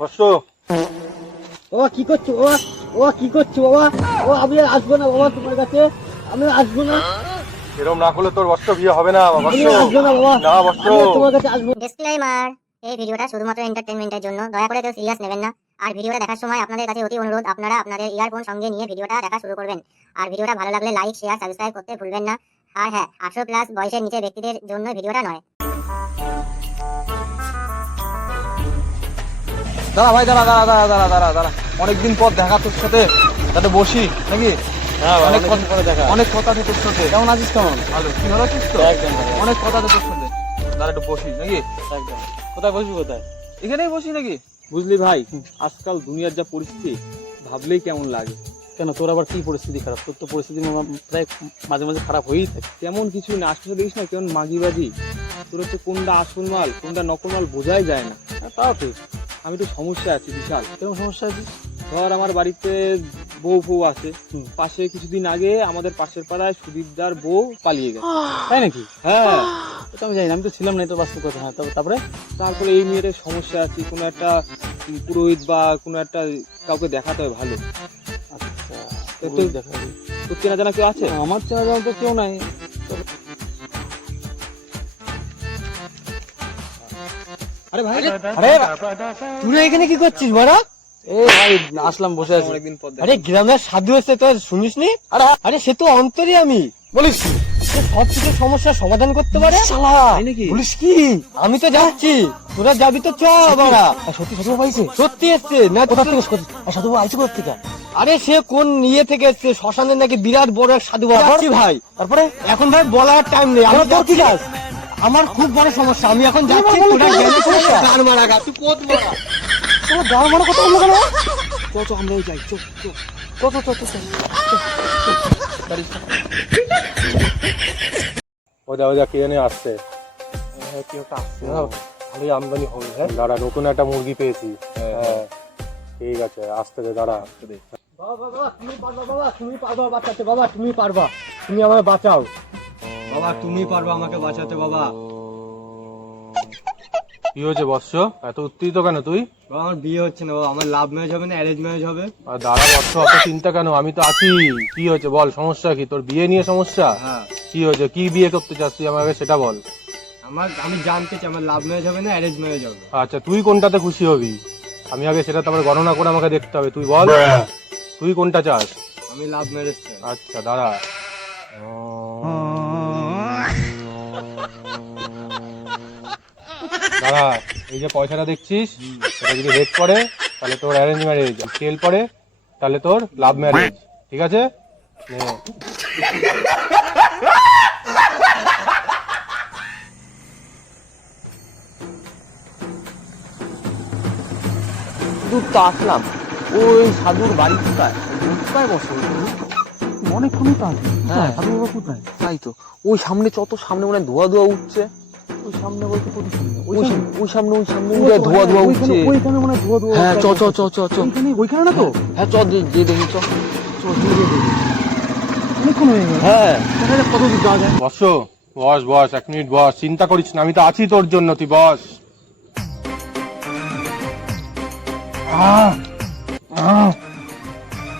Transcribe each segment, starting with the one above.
বর্ষ, বাবা কি করছো বাবা? বাবা কি করছো বাবা? ও আমি আর আসবো না বাবা তোমার কাছে, আমি আর আসবো না, এরম না করলে তোর বর্ষ বিয়ে হবে না আমি বর্ষ। আর আসবো না বাবা, না বর্ষ, আমি আর তোমার কাছে আসবো না। ডিসক্লেমার, এই ভিডিওটা শুধুমাত্র এন্টারটেইনমেন্টের জন্য, দয়া করে কেউ সিরিয়াস নেবেন না। আর ভিডিওটা দেখার সময় আপনাদের কাছে অতি অনুরোধ, আপনারা আপনাদের ইয়ারফোন সঙ্গে নিয়ে ভিডিওটা দেখা শুরু করবেন। আর ভিডিওটা ভালো লাগলে লাইক, শেয়ার, সাবস্ক্রাইব করতে ভুলবেন না। আর হ্যাঁ, 18+ বয়সের নিচে ব্যক্তিদের জন্য ভিডিওটা নয়। দাঁড়া ভাই, দাঁড়া দাঁড়া দাঁড়া দাঁড়া দাঁড়া দাঁড়া অনেকদিন পর দেখা তোর সাথে, তাতে বসি নাকি? হ্যাঁ অনেক অনেক পরে দেখা। অনেক কথা আছে তোর সাথে। কেমন আছিস? কেমন? ভালো, তুই ভালো আছিস তো? একদম ভালো। অনেক কথা আছে তোর সাথে, দাঁড়া একটু বসি নাকি? একদম। কোথায় বসবি কোথায়? এখানেই বসি নাকি? বুঝলি ভাই, আজকাল দুনিয়ার যা পরিস্থিতি ভাবলেই কেমন লাগে। কেন তোর আবার কি পরিস্থিতি খারাপ? তোর তো পরিস্থিতি প্রায় মাঝে মাঝে খারাপ হয়েই থাকে। তেমন কিছু না, আশপাশে দেখিস না কেমন মাগিবাজি, তোর হচ্ছে কোনটা আসল মাল কোনটা নকল মাল বোঝাই যায় না। তাও ঠিক, আমি তো সমস্যা আছি বিশাল। কেমন সমস্যা আছিস? ধর আমার বাড়িতে বউ আছে, পাশে কিছুদিন আগে আমাদের পাশের পাড়ায় সুদীপদার বউ পালিয়ে গেছে। তাই নাকি? হ্যাঁ, এটা আমি জানি না, আমি তো ছিলাম না, এটা বাস্তব কথা। হ্যাঁ, তারপরে এই মেয়ের সমস্যা আছে, কোনো একটা পুরোহিত বা কোনো একটা কাউকে দেখাতে হবে ভালো। আচ্ছা, তোর চেনা জানা কেউ আছে? আমার চেনা জানা তো কেউ নাই। আরে ভাই, আরে তুই এখানে কি করছিস বড়? এই ভাই আসলাম, বসে আছি অনেকদিন পর। আরে গ্রামের সাধু এসে তো শুনিস নি? আরে সে তো অন্তরই আমি বলিস, সব কিছু সমস্যার সমাধান করতে পারে। শালা নাকি? বলিস কি? আমি তো যাচ্ছি, তোরা যাবি তো চ বাড়া। সত্যি সাধু পাইছে? সত্যি এসছে না? কোথা থেকে সাধু আইছে কোথা থেকে? আরে সে কোন ইয়ে থেকে এসছে, শ্মশানের নাকি বিরাট বড় এক সাধু বাবা। ভাই তারপরে এখন ভাই বলার টাইম নেই। আমার তোর কি কাজ? আমার খুব বড় সমস্যা, আমি এখন যাচ্ছি। তোরা গেলে গান মারা গা, তুই কোত মারা। তোর গান মারা কথা বললো কেন? চ আমরাও যাই, চ চ ওজা কে জানে আসছে। কি একটা আসছে, ভালোই আমদানি হবে। হ্যাঁ দাঁড়া, নতুন একটা মুরগি পেয়েছি। হ্যাঁ ঠিক আছে, আসতে দে, দাঁড়া। বাবা তুমি পারবা, বাবা তুমি পারবা বাঁচাতে, বাবা তুমি পারবা, তুমি আমাকে বাঁচাও বাবা, তুমি পারবা আমাকে বাঁচাতে বাবা। কি হয়েছে বৎস, এত উত্তেজিত কেন তুই? বাবা আমার বিয়ে হচ্ছে না বাবা, আমার লাভ ম্যারেজ হবে না অ্যারেঞ্জ ম্যারেজ হবে? আর দাঁড়া বৎস, অত চিন্তা কেন, আমি তো আছি। কি হয়েছে বল, সমস্যা কি? তোর বিয়ে নিয়ে সমস্যা? হ্যাঁ। কি হয়েছে, কি বিয়ে করতে চাস তুই আমাকে সেটা বল। আমি জানতে চাই আমার লাভ ম্যারেজ হবে না অ্যারেঞ্জ ম্যারেজ হবে? আচ্ছা তুই কোনটাতে খুশি হবি? আমি আগে সেটা তোমার গণনা করে আমাকে দেখতে হবে। তুই বল তুই কোনটা চাস? আমি লাভ ম্যারেজ চাই। আচ্ছা দাঁড়া, দাঁড়া, এই যে পয়সাটা দেখছিস, এটা যদি হেড পড়ে তাহলে তোর অ্যারেঞ্জ ম্যারেজ, টেল পড়ে তাহলে তোর লাভ ম্যারেজ। ঠিক আছে, নে। দূর তো আসলাম, ওই সাধুর বাড়ি কোথায়? কোথায় বসে? অনেকক্ষণই তো আছে। হ্যাঁ। সাধু বাবা কোথায়? তাই তো, ওই সামনে যত সামনে মনে হয় ধোয়া ধোয়া উঠছে। ওই সামনে বলতে কোথায় সামনে? ওই সামনে মনে হয় ধোয়া ধোয়া উঠছে। ওইখানে মনে হয় ধোয়া ধোয়া। হ্যাঁ চ চ চ চ চ ওইখানে না তো? হ্যাঁ চ যে দেখি চ। অনেকক্ষণ হয়ে গেল। হ্যাঁ কত দূর যাওয়া যায়? বস বস বস, 1 মিনিট বস, চিন্তা করিস না, আমি তো আছি তোর জন্য, তুই বস।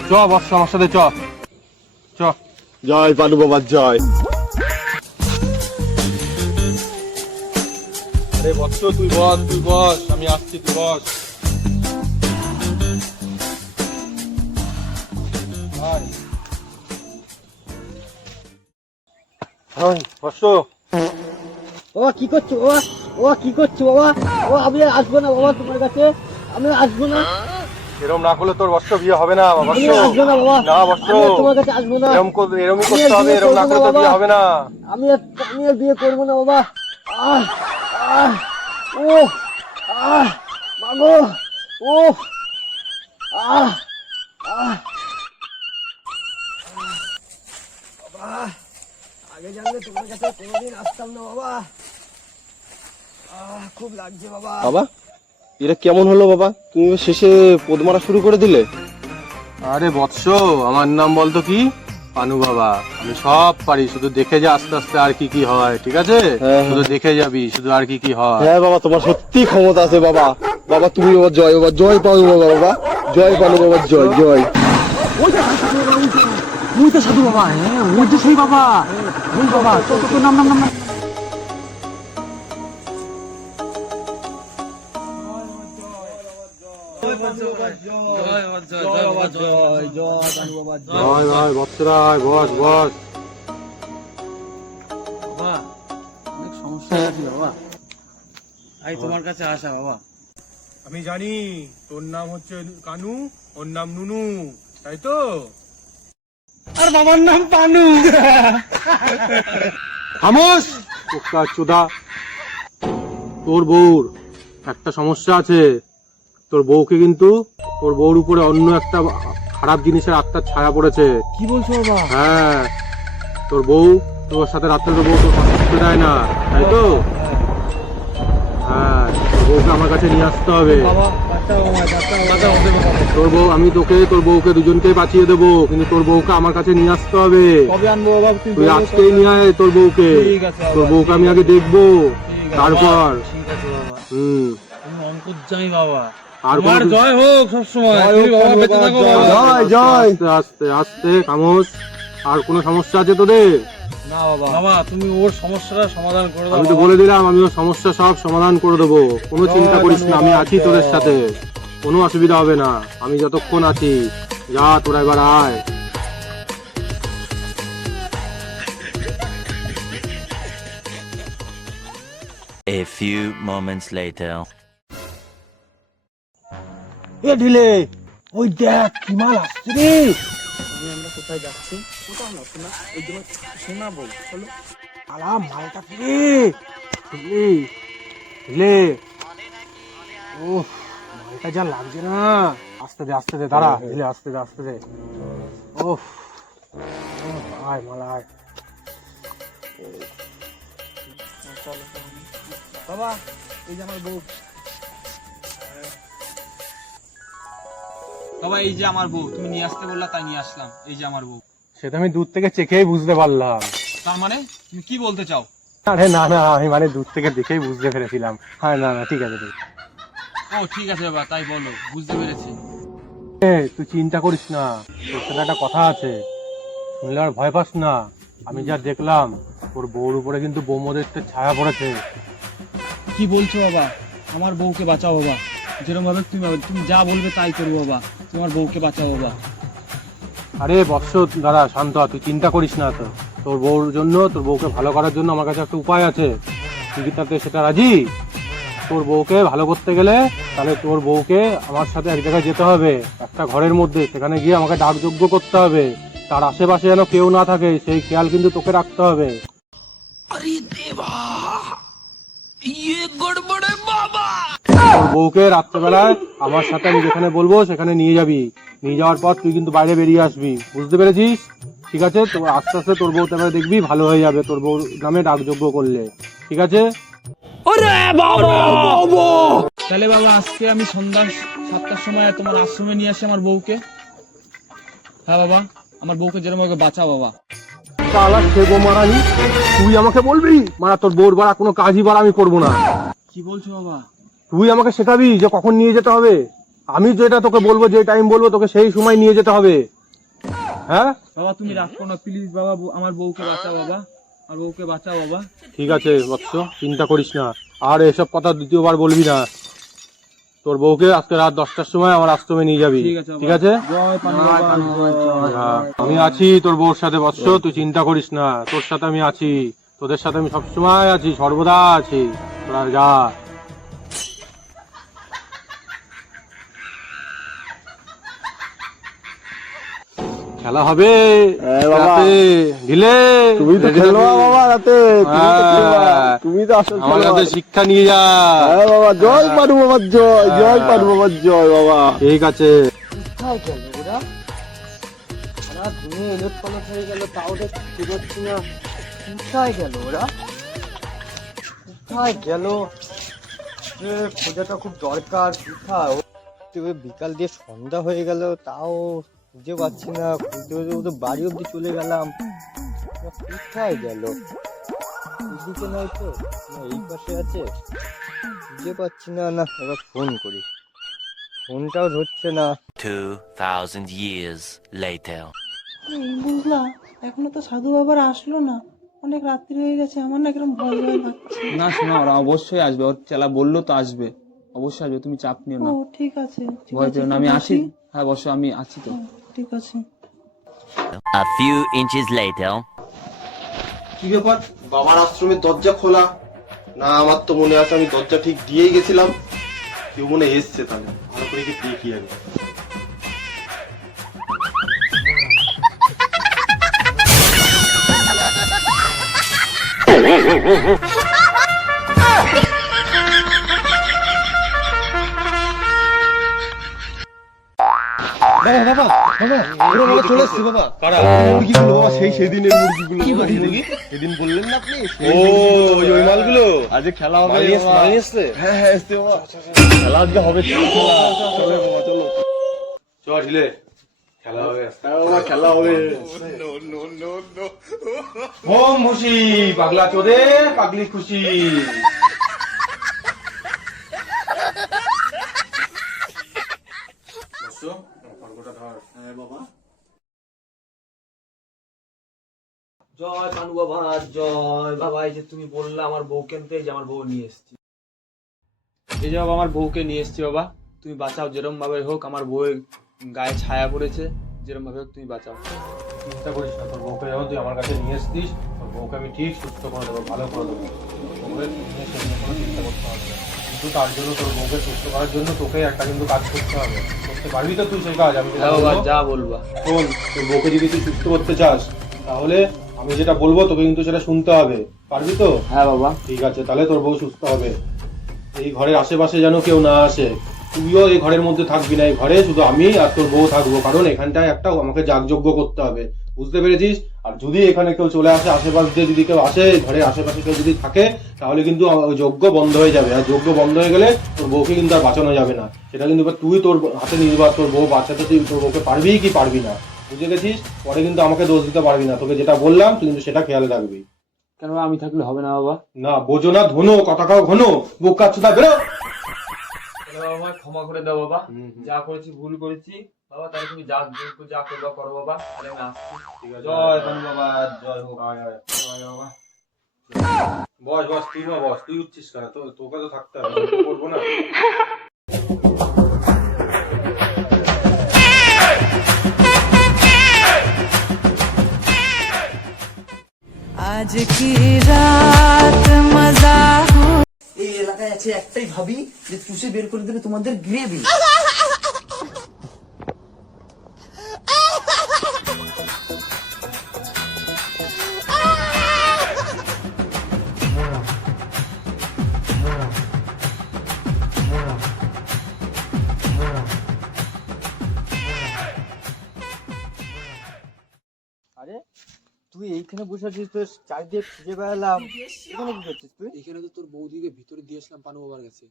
চ বস, আমার সাথে চ চ। জয় পানু বাবার জয়। আরে বস, তুই বস, আমি আসছি, তুই বস। বস, বাবা কি করছো বাবা? বাবা কি করছো বাবা? ও আমি আর আসবো না বাবা তোমার কাছে, আমি আর আসবো না, এরম না করলে তোর বস বিয়ে হবে না বস। আমি আর আসবো না বাবা, না বস, আমি আর তোমার কাছে আসবো না, এরমই করতে হবে, এরম না করলে তো বিয়ে হবে না। আমি আর বিয়ে করবো না বাবা। আহ আহ ও আহ মাগো ও আহ আহ বাবা, আগে জানলে তোমার কাছে কোনোদিন আসতাম না বাবা। খুব লাগছে বাবা। বাবা এটা কেমন হলো বাবা, তুমি শেষে পদ মারা শুরু করে দিলে? আরে বৎস, আমার নাম বলতো কি? পানু বাবা। আমি সব পারি, শুধু দেখে যা আস্তে আস্তে আর কি কি হয়। ঠিক আছে, হ্যাঁ। শুধু দেখে যাবি, শুধু আর কি কি হয়। হ্যাঁ বাবা, তোমার সত্যি ক্ষমতা আছে বাবা। বাবা তুমি বাবা জয় পাও বাবা, বাবা জয় পানো বাবা, জয়। ওই তো সাধু বাবা, হ্যাঁ ওই তো সেই বাবা, ওই বাবা, তো নাম। জয় ভাই বৎসরায়, বস। বাবা অনেক সমস্যা আছে বাবা, আই তোমার কাছে আসা বাবা। আমি জানি তোর নাম হচ্ছে কানু, ওর নাম নুনু, তাই তো? আর বাবার নাম পানু। খামোশ পোকা চোদা। তোর বউর একটা সমস্যা আছে। তোর বউকে কিন্তু, তোর বউর উপরে অন্য একটা খারাপ জিনিসের আত্মার ছায়া পড়েছে। কি বলছো বাবা? হ্যাঁ, তোর বউ তোর সাথে রাত্রে তোর বউ তোর কথা শুনতে দেয় না, তাই তো? হ্যাঁ, তোর বউকে আমার কাছে নিয়ে আসতে হবে। বাবা বাঁচাও আমায়, বাঁচাও বাবা। তোর বউ, আমি তোকে তোর বউকে দুজনকেই বাঁচিয়ে দেবো, কিন্তু তোর বউকে আমার কাছে নিয়ে আসতে হবে। কবে আনবো বাবা? তুই আজকেই নিয়ে আয় তোর বউকে। ঠিক আছে বাবা, তোর বউকে আমি আগে দেখবো, ঠিক আছে তারপর। ঠিক আছে বাবা। তুমি অঙ্কুজামি বাবা, আর তোমার কোনো- জয় হোক সবসময়। তুমি বাবা বেঁচে থাকো বাবা। জয়। আস্তে খামোশ। আর কোনো সমস্যা আছে তোদের? না বাবা। বাবা তুমি ওর সমস্যাটা সমাধান করে দাও আমি তো বাবা। বলে দিলাম, আমি ওর সমস্যা সব সমাধান করে দেবো, কোনো চিন্তা করিস না, আমি আছি তোদের সাথে, কোনো অসুবিধা হবে না, আমি যতক্ষণ আছি। যা তোরা এবার আয়। A few moments later. এ ঢিলে, ওই দেখ কি মাল আসছে রে। আমরা কোথায় যাচ্ছি? কোথাও না শোনা, ওই জন্য শোনাবো। চলো। আলা মালটা কি রে? লে ওহ, মালটা যা লাগছে না। আস্তে দে দাঁড়া, দিলে আস্তে দে। ওহ, আয় মাল আয়। বাবা এই যে আমার বউ। বাবা এই যে আমার বউ, তুমি নিয়ে আসতে বললা তাই নিয়ে আসলাম। এই যে আমার বউ। সেটা আমি দূর থেকে চেখেই বুঝতে পারলাম। তার মানে তুমি কি বলতে চাও? আরে না, আমি মানে দূর থেকে দেখেই বুঝতে পেরেছিলাম। হ্যাঁ না ঠিক আছে। ও ঠিক আছে বাবা, তাই বলো, বুঝতে পেরেছি। তুই চিন্তা করিস না, তোর সাথে একটা কথা আছে, শুনলে আর ভয় পাস না। আমি যা দেখলাম, তোর বউর উপরে কিন্তু ব্রহ্মদৈত্যের ছায়া পড়েছে। কি বলছো বাবা? আমার বউকে বাঁচাও বাবা, যেরকম ভাবে তুমি যা বলবে তাই করবো বাবা। তোমার বউকে বাঁচাও বাবা। আরে বৎস দাদা, শান্ত হ, তুই চিন্তা করিস না। তো তোর বউর জন্য, তোর বউকে ভালো করার জন্য আমার কাছে একটা উপায় আছে। তুই কি তাতে সেটা রাজি? তোর বউকে ভালো করতে গেলে তাহলে তোর বউকে আমার সাথে এক জায়গায় যেতে হবে, একটা ঘরের মধ্যে, সেখানে গিয়ে আমাকে ডাকযজ্ঞ করতে হবে। তার আশেপাশে যেন কেউ না থাকে, সেই খেয়াল কিন্তু তোকে রাখতে হবে। তোর বউকে রাত্রেবেলায় আমার সাথে আমি যেখানে বলবো সেখানে নিয়ে যাবি। নিয়ে যাওয়ার পর তুই কিন্তু বাইরে বেরিয়ে আসবি, বুঝতে পেরেছিস? ঠিক আছে, তো আস্তে আস্তে তোর বউ তারপরে দেখবি ভালো হয়ে যাবে, তোর বউ নামে ডাকযজ্ঞ করলে। ঠিক আছে? তাহলে বাবা আজকে আমি সন্ধ্যা 7টার সময় তোমার আশ্রমে নিয়ে আসি আমার বউকে। হ্যাঁ বাবা, আমার বউকে যেরকম ভাবে বাঁচাও বাবা। তাহলে সে বউ মারানি, তুই আমাকে বলবি মারা? তোর বউর বাড়া কোনো কাজই বাড়া আমি করবো না। কি বলছো বাবা? তুই আমাকে শেখাবি যে কখন নিয়ে যেতে হবে। আমি যেটা তোকে বলবো, যে টাইম বলবো তোকে, সেই সময় নিয়ে যেতে হবে। হ্যাঁ বাবা তুমি রাগ করো না প্লিজ বাবা, আমার বউকে বাঁচাও বাবা, আমার বউকে বাঁচাও বাবা। ঠিক আছে বৎস, চিন্তা করিস না, আর এসব কথা দ্বিতীয়বার বলবি না। তোর বউকে আজকে রাত 10টার সময় আমার আশ্রমে নিয়ে যাবি। ঠিক আছে বাবা। ঠিক আছে? জয় পানু বাবা, জয়। হ্যাঁ, আমি আছি তোর বউর সাথে বৎস, তুই চিন্তা করিস না, তোর সাথে আমি আছি, তোদের সাথে আমি সবসময় আছি, সর্বদা আছি। তোরা যা। খেলা হবে হ্যাঁ বাবা। রাতে, দিলে তুমি তো খেলো বাবা রাতে, তুমি তো আসল আমার খেলোয়াড়। কাছে শিক্ষা নিয়ে যা। হ্যাঁ বাবা, জয় পানু বাবার জয় পানু বাবার জয় বাবা। ঠিক আছে। কোথায় গেল ওরা? সারা দুনিয়া এলোট পালট হয়ে গেল, তাও দেখতে পাচ্ছি না। কোথায় গেল ওরা? কোথায় গেল? খোঁজাটা খুব দরকার। কোথায়? বিকাল দিয়ে সন্ধ্যা হয়ে গেল, তাও খুঁজে পাচ্ছি না। খুঁজতে খুঁজতে বাড়ি অব্দি চলে গেলাম, কোথায় গেল? এদিকে নাই তো, না এই পাশে আছে, খুঁজে পাচ্ছি না। না এবার ফোন করি, ফোনটাও ধরছে না। 2000 years later. বুঝলা, এখনো তো সাধু বাবার আসলো না, অনেক রাত্রি হয়ে গেছে, আমার না কিরকম ভয় ভয় লাগছে। না শোনা, ওরা অবশ্যই আসবে, ওর চেলা বললো তো আসবে, অবশ্যই আসবে, তুমি চাপ নিও না, ও ঠিক আছে, ঠিক ভয় আছে, পেও না, আমি একটু আছি। বসি। হ্যাঁ অবশ্যই আমি আছি তো। ঠিক আছে। A few inches later. কি ব্যাপার, বাবার আশ্রমের দরজা খোলা? না আমার তো মনে আছে আমি দরজা ঠিক দিয়েই গেছিলাম। কেউ মনে হয় এসছে, তাহলে ভালো করে কি দেখি আগে। বাবা বাবা বাবা, ওরা চলে এসছে বাবা। কারা? মুরগিগুলো বাবা, সেই সেদিনের মুরগিগুলো। সেদিন বললেন না আপনি? ও ওই মালগুলো আজকে খেলা হবে মাল নিয়ে বাবা। মাল নিয়ে এসছে? হ্যাঁ হ্যাঁ এসছে বাবা, খেলা আজকে হবে। চলো বাবা চলো। চল ঢিলে, খেলা হবে। হ্যাঁ বাবা খেলা হবে। হোম খুশি পাগলা চোদে পাগলি খুশি। জয় কানু বাবা, জয় বাবা। এই যে তুমি বললে আমার বউকে আনতে, এই যে আমার বউ নিয়ে এসেছি। এই যে বাবা আমার বউকে নিয়ে এসেছি বাবা, তুমি বাঁচাও যেরকম ভাবে হোক। আমার বউয়ের গায়ে ছায়া পড়েছে, যেরকম ভাবে হোক তুমি বাঁচাও। চিন্তা করিস না, তোর বউকে যখন তুই আমার কাছে নিয়ে এসছিস, তোর বউকে আমি ঠিক সুস্থ করে দেবো, ভালো করে দেবো। বউকে নিয়ে সে নিয়ে কোনো চিন্তা করতে হবে না। কিন্তু তার জন্য তোর বউকে সুস্থ করার জন্য তোকে একটা কিন্তু কাজ করতে হবে। করতে পারবি তো তুই সেই কাজ? আমি যেটা হ্যাঁ বাবা, বলবো, যা বলবা। শোন, তোর বউকে যদি তুই সুস্থ করতে চাস, তাহলে আমি যেটা বলবো তোকে কিন্তু সেটা শুনতে হবে। পারবি তো? হ্যাঁ বাবা। ঠিক আছে, তাহলে তোর বউ সুস্থ হবে। এই ঘরের আশেপাশে যেন কেউ না আসে, তুইও এই ঘরের মধ্যে থাকবি না। এই ঘরে শুধু আমি আর তোর বউ থাকবো, কারণ এখানটায় একটা আমাকে যাগযজ্ঞ করতে হবে, বুঝতে পেরেছিস? আর যদি এখানে কেউ চলে আসে, আশেপাশ দিয়ে যদি কেউ আসে, ঘরের আশেপাশে কেউ যদি থাকে, তাহলে কিন্তু ওই যজ্ঞ বন্ধ হয়ে যাবে। আর যজ্ঞ বন্ধ হয়ে গেলে তোর বউকে কিন্তু আর বাঁচানো যাবে না। সেটা কিন্তু এবার তুই তোর হাতে নির্ভর, তোর বউ বাঁচাতে তুই তোর বউকে পারবি কি পারবি না, বুঝে গেছিস? পরে কিন্তু আমাকে দোষ দিতে পারবি না। তোকে যেটা বললাম তুই কিন্তু সেটা খেয়াল রাখবি। কেন বাবা, আমি থাকলে হবে না বাবা? না বোঝো না, ধনো কথা কাও ঘন, বুক কাচ্ছুদা বেরো। বাবা আমায় ক্ষমা করে দাও বাবা, হুম, হুম। যা করেছি ভুল করেছি বাবা। তাহলে তুমি যা যা করবা করো বাবা, তাহলে আমি আসছি। ঠিক আছে। জয় কানু বাবা, জয় হোক। আয়, আয়। জয় বাবা। বস বস, তুই না বস, তুই উঠছিস কেন? তোকে তো থাকতে হবে, আমি তো করবো না। আজ কি রাত মজা হো। এই এলাকায় আছে একটাই ভাবি যে চুষে বের করে দেবে তোমাদের গ্রেভি। আরে তুই এইখানে বসে আছিস, তোর চারিদিকে খুঁজে বেড়ালাম, এখানে কি করছিস তুই? এখানে তো তোর বৌদিকে ভিতরে দিয়েছিলাম পানু বাবার কাছে।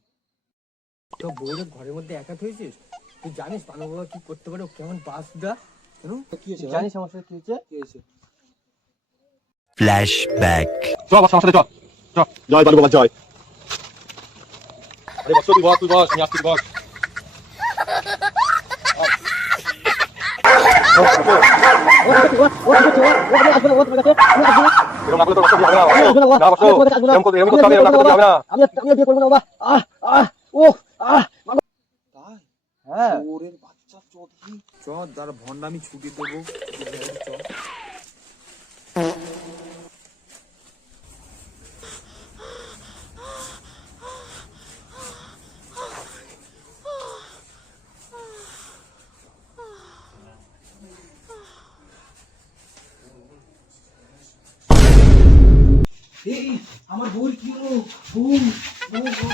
তো বউরে ঘরের মধ্যে একা থইছিস? তুই জানিস পানু বাবা কি করতে পারে, ও কেমন বাস দা? কি হয়েছে ভাই? জানিস আমার সাথে কি হয়েছে? কি হয়েছে? Flashback. চ বস আমার সাথে, চ। জয় বালু বাবা জয়। আরে বস, তুই বস, তুই বস, আমি আসছি, বস। এরকম না করলে তোর বাচ্চা বিয়ে হবে না। না বস, এরকম করতে হবে, এরকম করতে হবে না। আমি বিয়ে করবো না বাবা। তাই? হ্যাঁ ওরের বাচ্চা চোদকি। চ, তার ভন্ডামি ছুটি দেবো। চ। এই আমার বউর কি হলো? বউ বউ বউ